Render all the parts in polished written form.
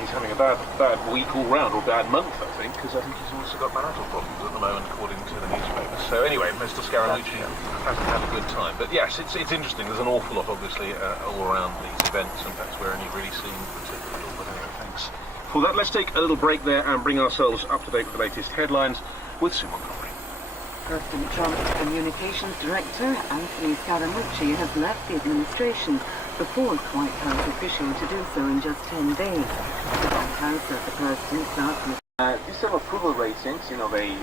He's having a bad week all round, or bad month, I think, because I think he's also got marital problems at the moment, according to the newspapers. So anyway, Mr. Scaramucci hasn't had a good time. But yes, it's interesting. There's an awful lot, obviously, all around these events, and that's where only really seen particularly. But anyway, thanks for that. Let's take a little break there and bring ourselves up to date with the latest headlines with Sue Montgomery. President Trump's Communications Director, Anthony Scaramucci, has left the administration, the fourth White House official to do so in just 10 days. The White House said the president started. These sort of approval ratings, you know, they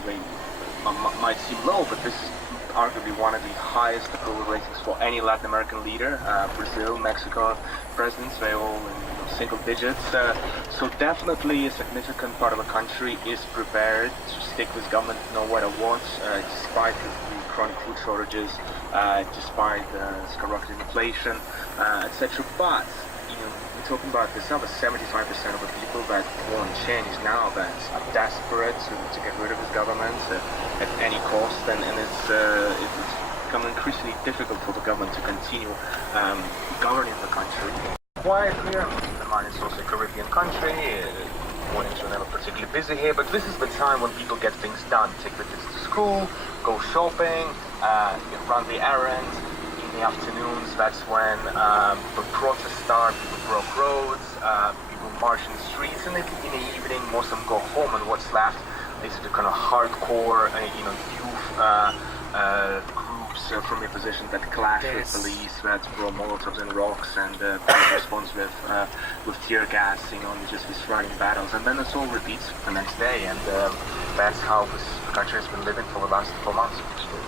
might seem low, but this is arguably one of the highest approval ratings for any Latin American leader. Brazil, Mexico presidents, they all in single digits. So definitely a significant part of the country is prepared to stick with government no matter what, despite the chronic food shortages, despite skyrocketing inflation, etc. But we're talking about this over 75% of the people that want change now that are desperate to get rid of this government at any cost, and it's become increasingly difficult for the government to continue governing the country. Quiet here, Panama is also a Caribbean country, mornings are never particularly busy here, but this is the time when people get things done, take the kids to school, go shopping, run the errands. In the afternoons, that's when the protests start, people block roads, people march in the streets, and in the evening, most of them go home, and what's left is the kind of hardcore, youth groups from the opposition that clash with police, that throw Molotovs and rocks, and responds with tear gas, and just these running battles, and then this all repeats the next day, and that's how this country has been living for the last 4 months.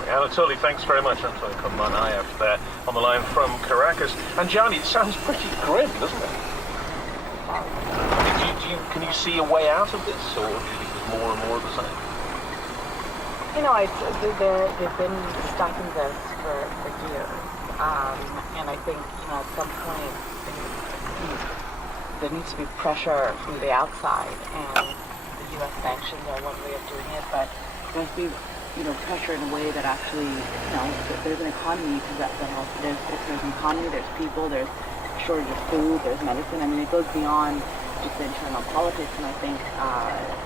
Anatoly, thanks very much. Anatoly Komanaev there on the line from Caracas. And Gianni, it sounds pretty grim, doesn't it? Can you see a way out of this, or do you think there's more and more of the same? They've been stuck in this for years, and I think at some point there needs to be pressure from the outside, and the U.S. sanctions are one way of doing it, but there must be pressure in a way that actually, there's an economy that helps. There's an economy, there's people, there's a shortage of food, there's medicine. I mean, it goes beyond just the internal politics, and I think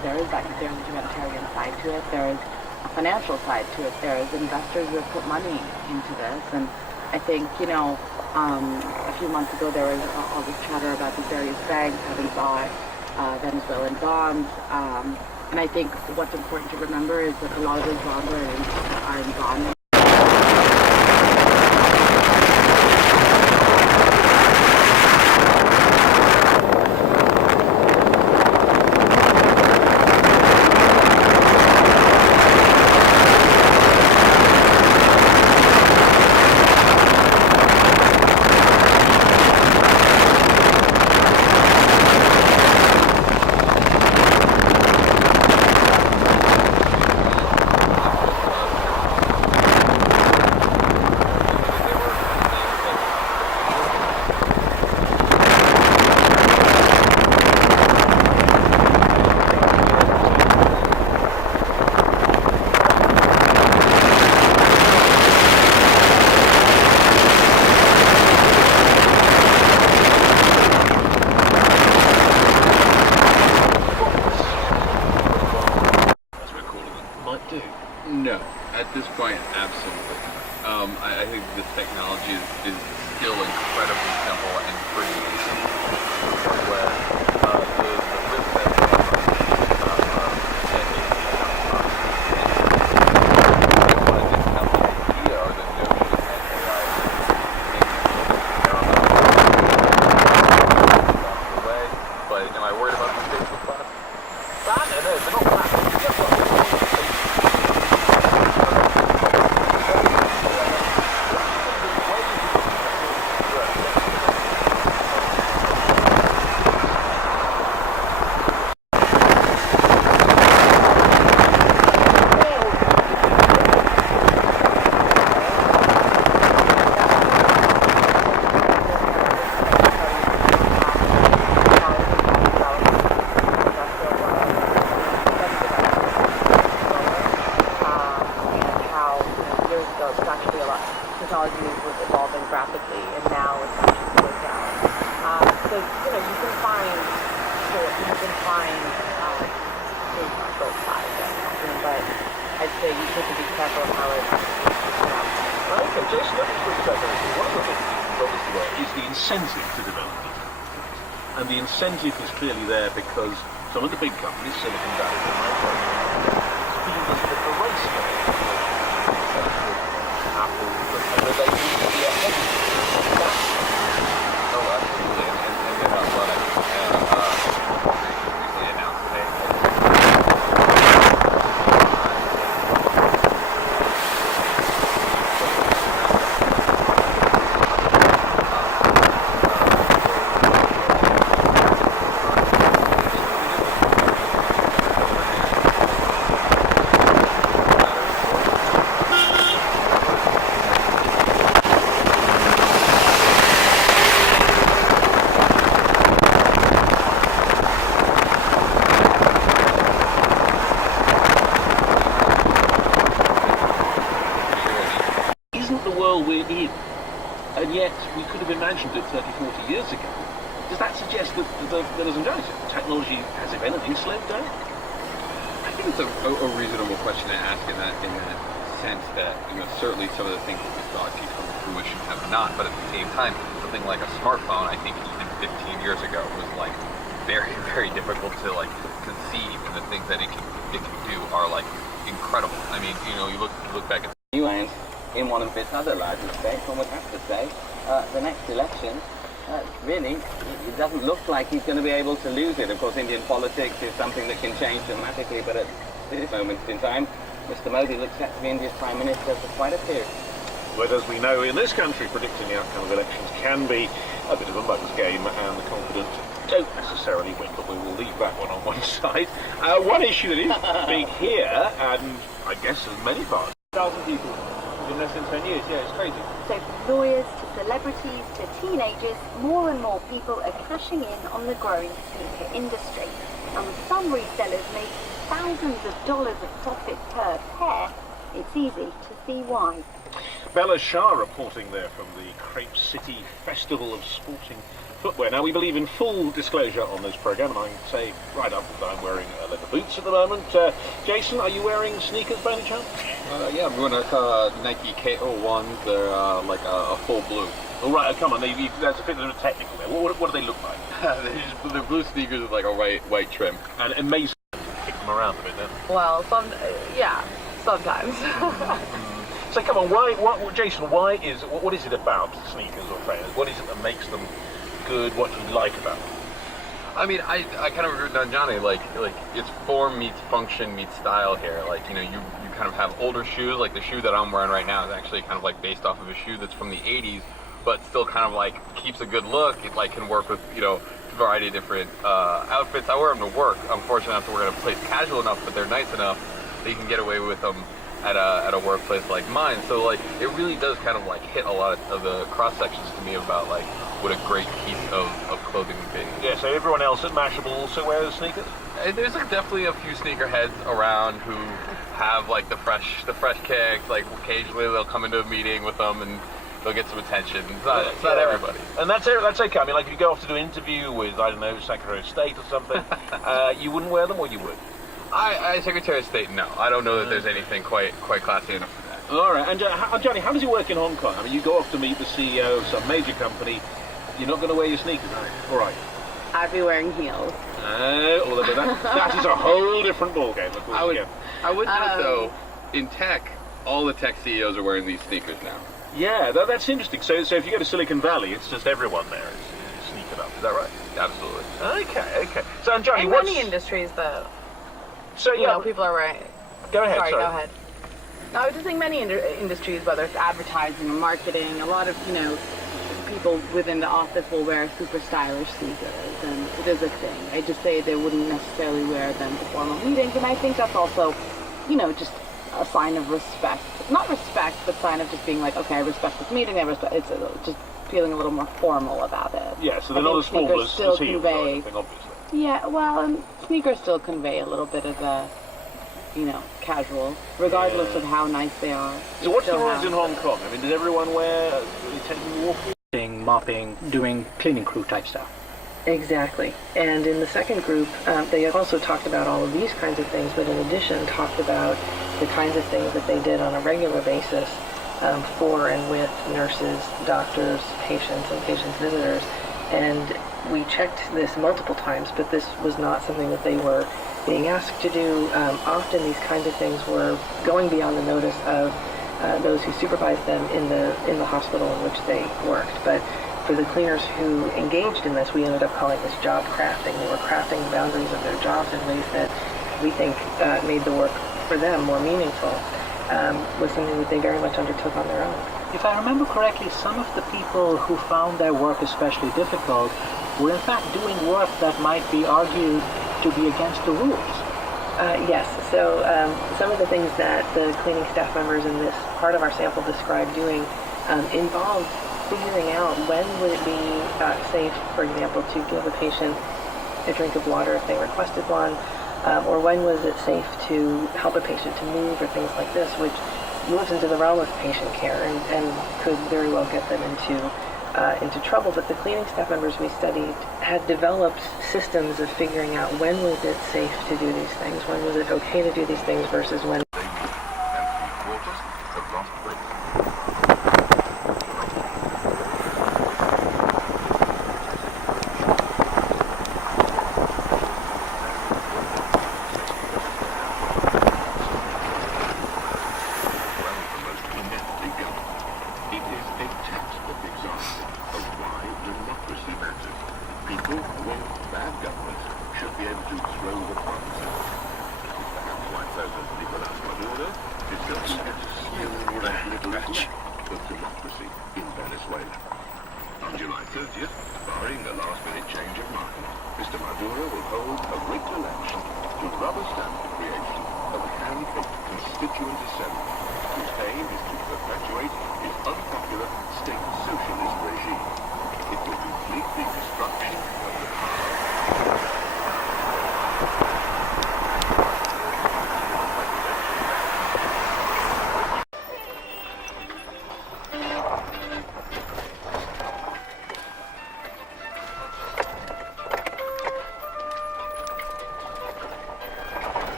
there's a humanitarian side to it. There is a financial side to it. There is investors who have put money into this, and I think, a few months ago there was all this chatter about the various banks having bought Venezuelan bonds. And I think what's important to remember is that a lot of those bonds are in bonds. No, at this point, absolutely. I think the technology is still incredibly simple and pretty simple. Where the risk that but am I worried about the Facebook class? No, they're not class. find proof on both sides, but I'd say you have to be careful of how it's Okay, Jason, let me put that down. One of the things that's obviously there is the incentive to develop it. And the incentive is clearly there because some of the big companies, Silicon Valley, it's been a sort of a race for it. Apple, and they need to be ahead of it. Oh, absolutely. And they're not running. Recently announced today. Isn't the world we're in, and yet we could have imagined it 30, 40 years ago. Does that suggest that there isn't technology has, if anything, slowed down? I think it's a reasonable question to ask in that sense that, certainly some of the things that we thought achieved from fruition have not, but at the same time, something like a smartphone, I think even 15 years ago was like very, very difficult to like conceive, and the things that it can do are like incredible. I mean, you look back at nuance in one of its other larger states, one would have to say, the next election, really, it doesn't look like he's going to be able to lose it. Of course, Indian politics is something that can change dramatically, but at this moment in time, Mr. Modi looks set to be India's Prime Minister for quite a period. But as we know, in this country, predicting the outcome of elections can be a bit of a mug's game, and the confident don't necessarily win, but we will leave that one on one side. One issue that is big here, and I guess in many parts, 1,000 people in less than 10 years, yeah, it's crazy. So from lawyers to celebrities to teenagers, more and more people are cashing in on the growing sneaker industry. And with some resellers making thousands of dollars of profit per pair, it's easy to see why. Bella Shah reporting there from the Crepe City Festival of Sporting Footwear. Now, we believe in full disclosure on this programme, and I can say right up that I'm wearing leather boots at the moment. Jason, are you wearing sneakers by any chance? yeah, I'm wearing Nike KO1s. They're like a full blue. Oh, right, come on, that's a bit of a technical there. What do they look like? They're blue sneakers with like a white trim. And amazing to kick them around a bit then. Well, sometimes. So come on, Jason, what is it about sneakers or trainers? What is it that makes them good? What do you like about them? I mean, I kind of agree with Johnny. Like it's form meets function meets style here. Like, you kind of have older shoes. Like the shoe that I'm wearing right now is actually kind of like based off of a shoe that's from the 80s, but still kind of like keeps a good look. It like can work with, a variety of different outfits. I wear them to work. Unfortunately, I have to wear them in a place casual enough, but they're nice enough that you can get away with them at a workplace like mine. So like it really does kind of like hit a lot of the cross sections to me about like what a great piece of clothing would be. Yeah, so everyone else at Mashable also wears sneakers? There's like definitely a few sneakerheads around who have like the fresh kicks. Like occasionally they'll come into a meeting with them and they'll get some attention. It's not everybody. And that's okay. I mean, like if you go off to do an interview with, I don't know, Secretary of State or something, you wouldn't wear them, or you would? I Secretary of State, no. I don't know that there's anything quite classy enough for that. All right. And Johnny, how does it work in Hong Kong? I mean, you go off to meet the CEO of some major company. You're not going to wear your sneakers, are you? All right. I'd be wearing heels. That is a whole different ballgame. I would note though, in tech, all the tech CEOs are wearing these sneakers now. Yeah, that's interesting. So if you go to Silicon Valley, it's just everyone there is sneakered up. Is that right? Absolutely. Okay. So, and Johnny, In many industries, though, So people are wearing. Go ahead. Sorry, go ahead. No, I was just saying many industries, whether it's advertising or marketing, a lot of, people within the office will wear super stylish sneakers, and it is a thing. I just say they wouldn't necessarily wear them to formal meetings, and I think that's also, just a sign of respect. Not respect, but sign of just being like, okay, I respect this meeting, it's just feeling a little more formal about it. Yeah, so they're not as formal as heels or anything, obviously. Yeah, well, and sneakers still convey a little bit of a, casual, regardless of how nice they are. So what's the rules in Hong Kong? I mean, did everyone wear taking walking? Mopping, doing cleaning crew type stuff. Exactly. And in the second group, they also talked about all of these kinds of things, but in addition talked about the kinds of things that they did on a regular basis for and with nurses, doctors, patients, and patients' visitors. And we checked this multiple times, but this was not something that they were being asked to do. Often these kinds of things were going beyond the notice of those who supervised them in the hospital in which they worked. But for the cleaners who engaged in this, we ended up calling this job crafting. They were crafting the boundaries of their jobs in ways that we think made the work for them more meaningful. Was something that they very much undertook on their own. If I remember correctly, some of the people who found their work especially difficult were in fact doing work that might be argued to be against the rules. Yes, so some of the things that the cleaning staff members in this part of our sample described doing involved figuring out when would it be safe, for example, to give a patient a drink of water if they requested one, or when was it safe to help a patient to move or things like this, which moves into the realm of patient care and could very well get them into trouble. But the cleaning staff members we studied had developed systems of figuring out when was it safe to do these things, when was it okay to do these things versus when. On July 30th, barring a last-minute change of mind, Mr. Maduro will hold a rigged election to rubber stamp the creation of a hand-picked constituent assembly, whose aim is to perpetuate his unpopular state socialist regime. It will complete the destruction of the power.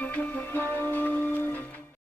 Thank you.